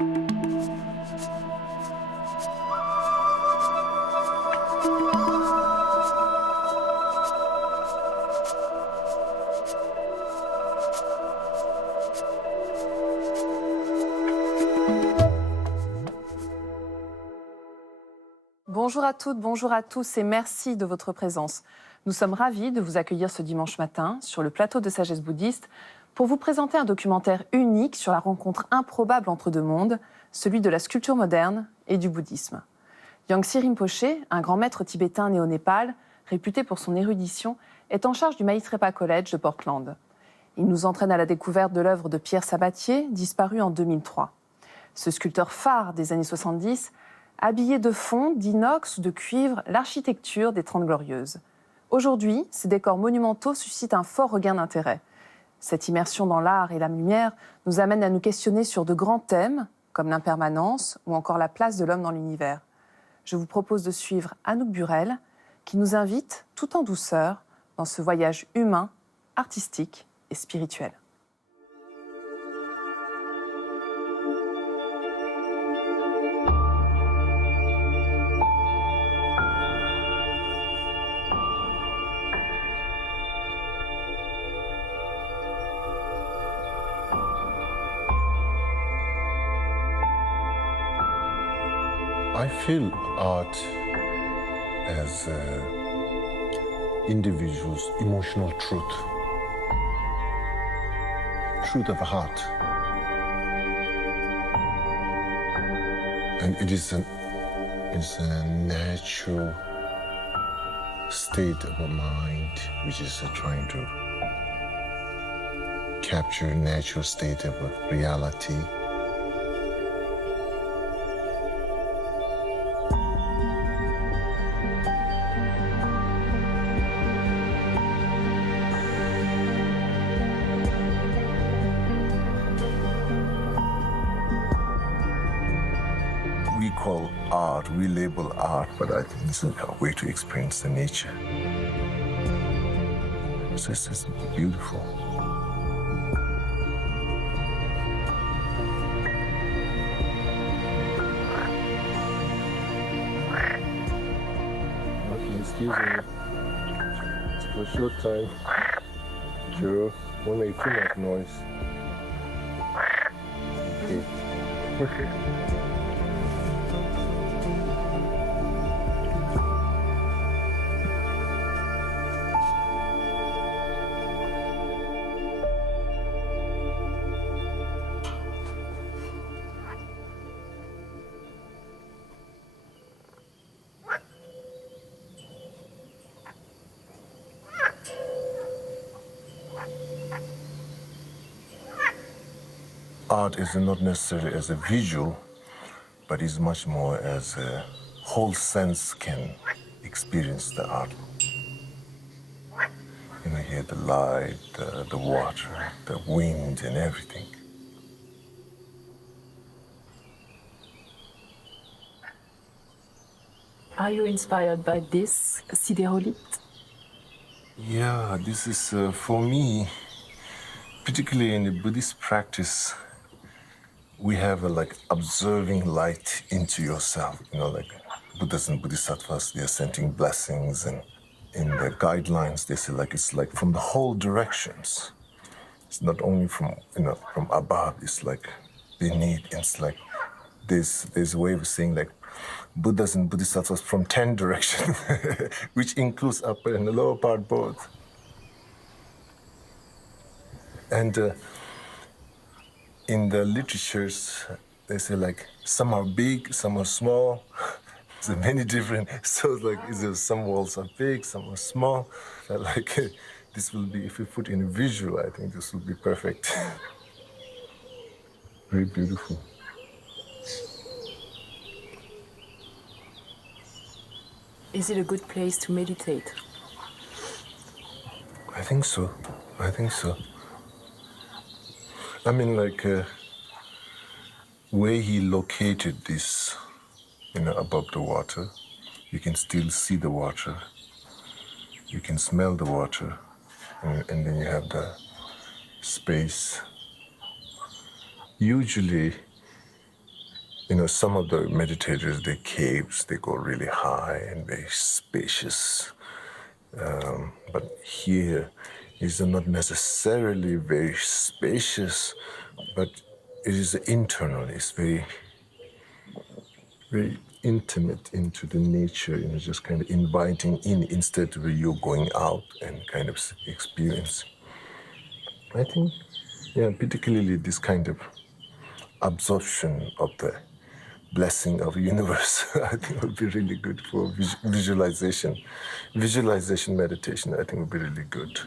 Bonjour à toutes, bonjour à tous et merci de votre présence. Nous sommes ravis de vous accueillir ce dimanche matin sur le plateau de Sagesse bouddhiste pour vous présenter un documentaire unique sur la rencontre improbable entre deux mondes, celui de la sculpture moderne et du bouddhisme. Yangsi Rimpoché, un grand maître tibétain né au Népal, réputé pour son érudition, est en charge du Maitripa College de Portland. Il nous entraîne à la découverte de l'œuvre de Pierre Sabatier, disparu en 2003. Ce sculpteur phare des années 70, habillé de fonte, d'inox ou de cuivre, l'architecture des Trente Glorieuses. Aujourd'hui, ces décors monumentaux suscitent un fort regain d'intérêt. Cette immersion dans l'art et la lumière nous amène à nous questionner sur de grands thèmes, comme l'impermanence ou encore la place de l'homme dans l'univers. Je vous propose de suivre Anouk Burel, qui nous invite, tout en douceur, dans ce voyage humain, artistique et spirituel. I feel art as individuals' emotional truth of the heart. And it is a natural state of a mind which is trying to capture a natural state of reality. We label art, but I think it's a way to experience the nature. It's just beautiful. Okay, excuse me. It's for a short time. Sure, won't make too much noise. Okay. Art is not necessarily as a visual, but is much more as a whole sense can experience the art. You know, here the light, the water, the wind, and everything. Are you inspired by this sidérolite? Yeah, this is for me, particularly in the Buddhist practice, we have like observing light into yourself, you know, like Buddhas and Bodhisattvas, they are sending blessings, and in the guidelines they say like it's like from the whole directions. It's not only from, you know, from above, it's like beneath. It's like there's a way of saying like Buddhas and Bodhisattvas from 10 directions, which includes upper and the lower part both. And in the literatures, they say like some are big, some are small. There's many different. So it's like some walls are big, some are small. Like this will be, if you put in a visual, I think this will be perfect. Very beautiful. Is it a good place to meditate? I think so. I think so. I mean, like, where he located this, you know, above the water, you can still see the water. You can smell the water. And then you have the space. Usually, You know, some of the meditators, their caves, they go really high and very spacious. But here is not necessarily very spacious, but it is internal. It's very, very intimate into the nature, you know, just kind of inviting in instead of you going out and kind of experience. I think, yeah, particularly this kind of absorption of the blessing of the universe, I think would be really good for visualization. Visualization meditation, I think would be really good.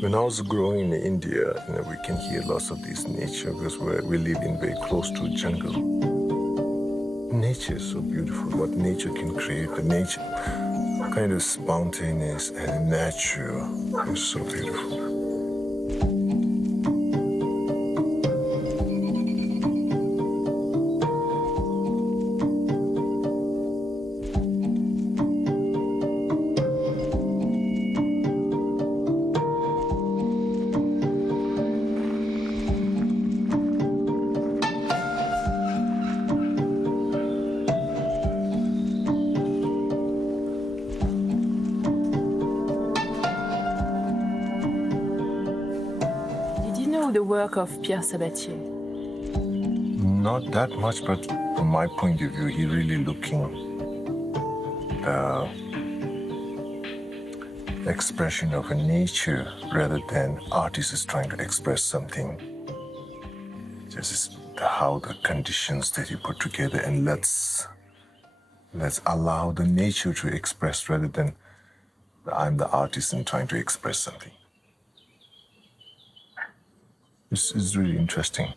When I was growing in India, you know, we can hear lots of this nature because we live in very close to jungle. Nature is so beautiful. What nature can create, the nature kind of spontaneous and natural is so beautiful. The work of Pierre Sabatier? Not that much, but from my point of view, he really looking the expression of a nature rather than artist is trying to express something. Just how the conditions that you put together, and let's allow the nature to express rather than I'm the artist and trying to express something. This is really interesting.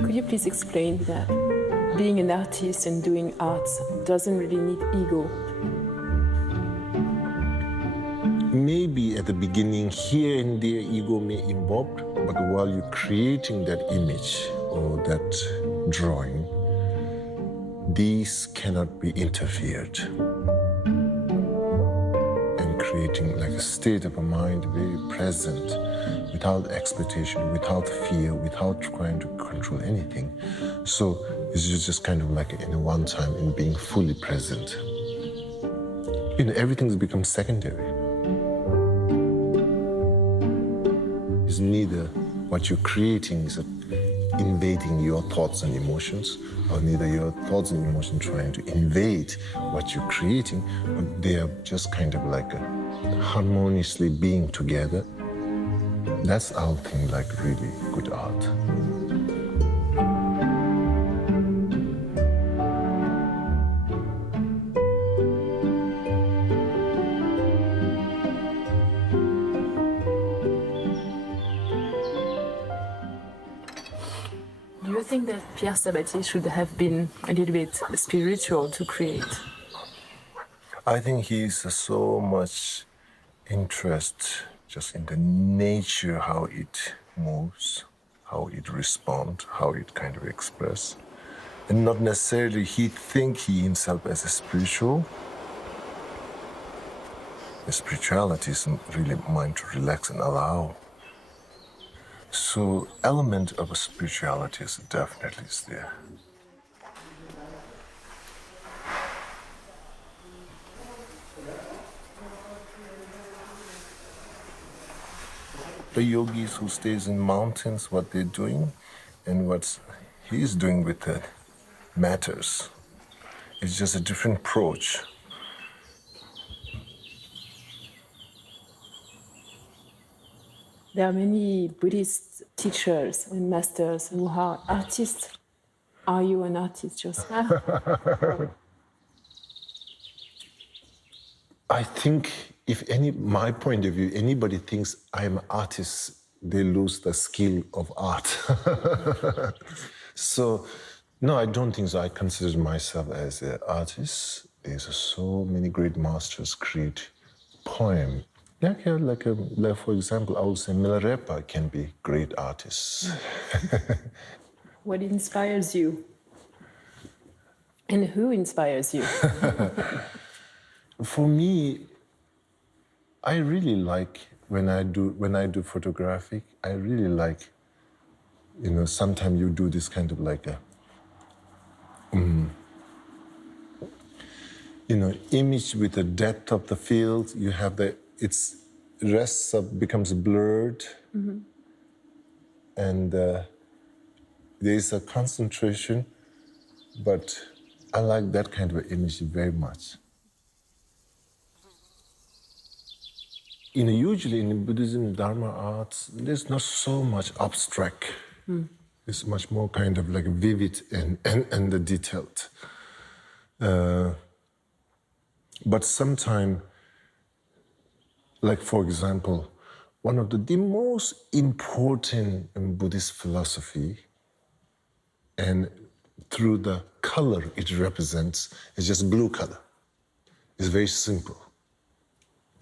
Could you please explain that being an artist and doing arts doesn't really need ego? Maybe at the beginning, here and there, ego may involve, but while you're creating that image or that drawing, these cannot be interfered. And creating like a state of a mind very present, without expectation, without fear, without trying to control anything. So it's just kind of like in a one time in being fully present. You know, everything's become secondary. It's neither what you're creating is invading your thoughts and emotions, or neither your thoughts and emotions trying to invade what you're creating, but they are just kind of like harmoniously being together. That's our thing, like really good art. Do you think that Pierre Sabatier should have been a little bit spiritual to create? I think he's so much interest just in the nature, how it moves, how it responds, how it kind of expresses. And not necessarily he himself as a spiritual. The spirituality is really mind to relax and allow. So element of a spirituality is definitely there. The yogis who stays in mountains, what they're doing and what he's doing with the matters. It's just a different approach. There are many Buddhist teachers and masters who are artists. Are you an artist yourself? I think my point of view, anybody thinks I'm an artist, they lose the skill of art. So, no, I don't think so. I consider myself as an artist. There's so many great masters create poem. Like for example, I would say Maitripa can be great artists. What inspires you? And who inspires you? For me, I really like when I do photography. I really like, sometimes you do this kind of like a, image with the depth of the field. You have becomes blurred, and there is a concentration. But I like that kind of image very much. Usually in Buddhism, Dharma arts, there's not so much abstract. It's much more kind of like vivid and detailed. But sometimes, like for example, one of the most important in Buddhist philosophy, and through the color it represents, is just blue color. It's very simple.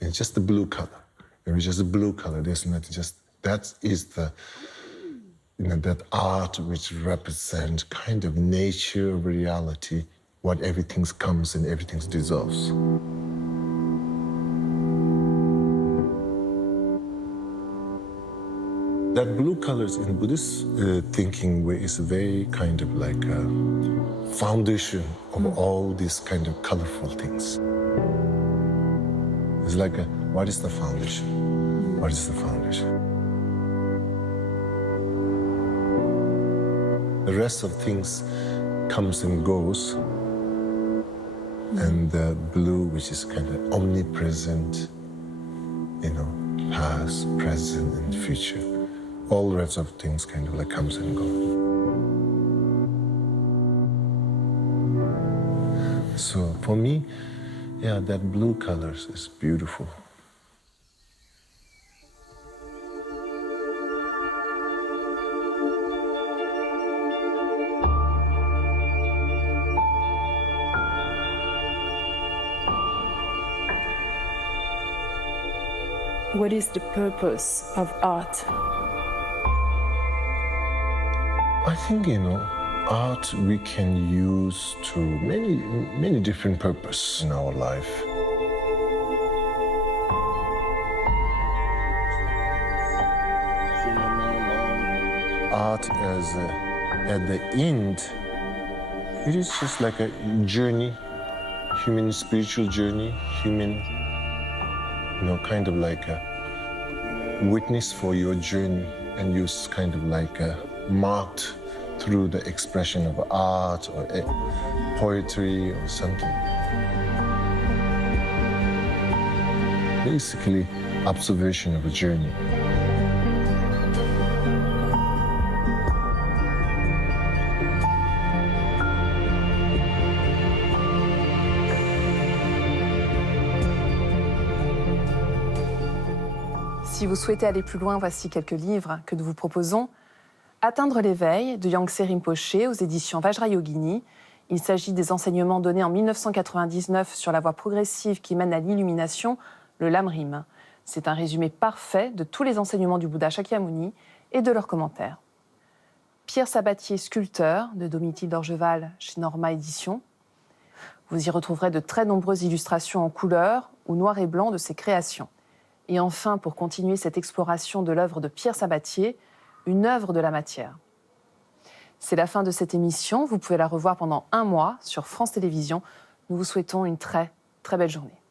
It's just the blue color. It's just a blue color. There's nothing. That is that art which represents kind of nature, reality, what everything comes and everything dissolves. That blue colors in Buddhist thinking way is very kind of like a foundation of all these kind of colorful things. It's like what is the foundation? What is the foundation? The rest of things comes and goes, and the blue, which is kind of omnipresent, past, present, and future. All the rest of things kind of like comes and goes. So for me, that blue colors is beautiful. What is the purpose of art? I think, art we can use to many different purposes in our life. Art at the end, it is just like a journey, human spiritual journey, human, kind of like a witness for your journey, and you kind of like marked through the expression of art or poetry or something. Basically, observation of a journey. Si vous souhaitez aller plus loin, voici quelques livres que nous vous proposons. Atteindre l'éveil de Yangsi Rinpoché aux éditions Vajrayogini. Il s'agit des enseignements donnés en 1999 sur la voie progressive qui mène à l'illumination, le Lamrim. C'est un résumé parfait de tous les enseignements du Bouddha Shakyamuni et de leurs commentaires. Pierre Sabatier, sculpteur, de Domitil d'Orgeval chez Norma Édition. Vous y retrouverez de très nombreuses illustrations en couleur ou noir et blanc de ses créations. Et enfin, pour continuer cette exploration de l'œuvre de Pierre Sabatier, une œuvre de la matière. C'est la fin de cette émission. Vous pouvez la revoir pendant 1 mois sur France Télévisions. Nous vous souhaitons une très, très belle journée.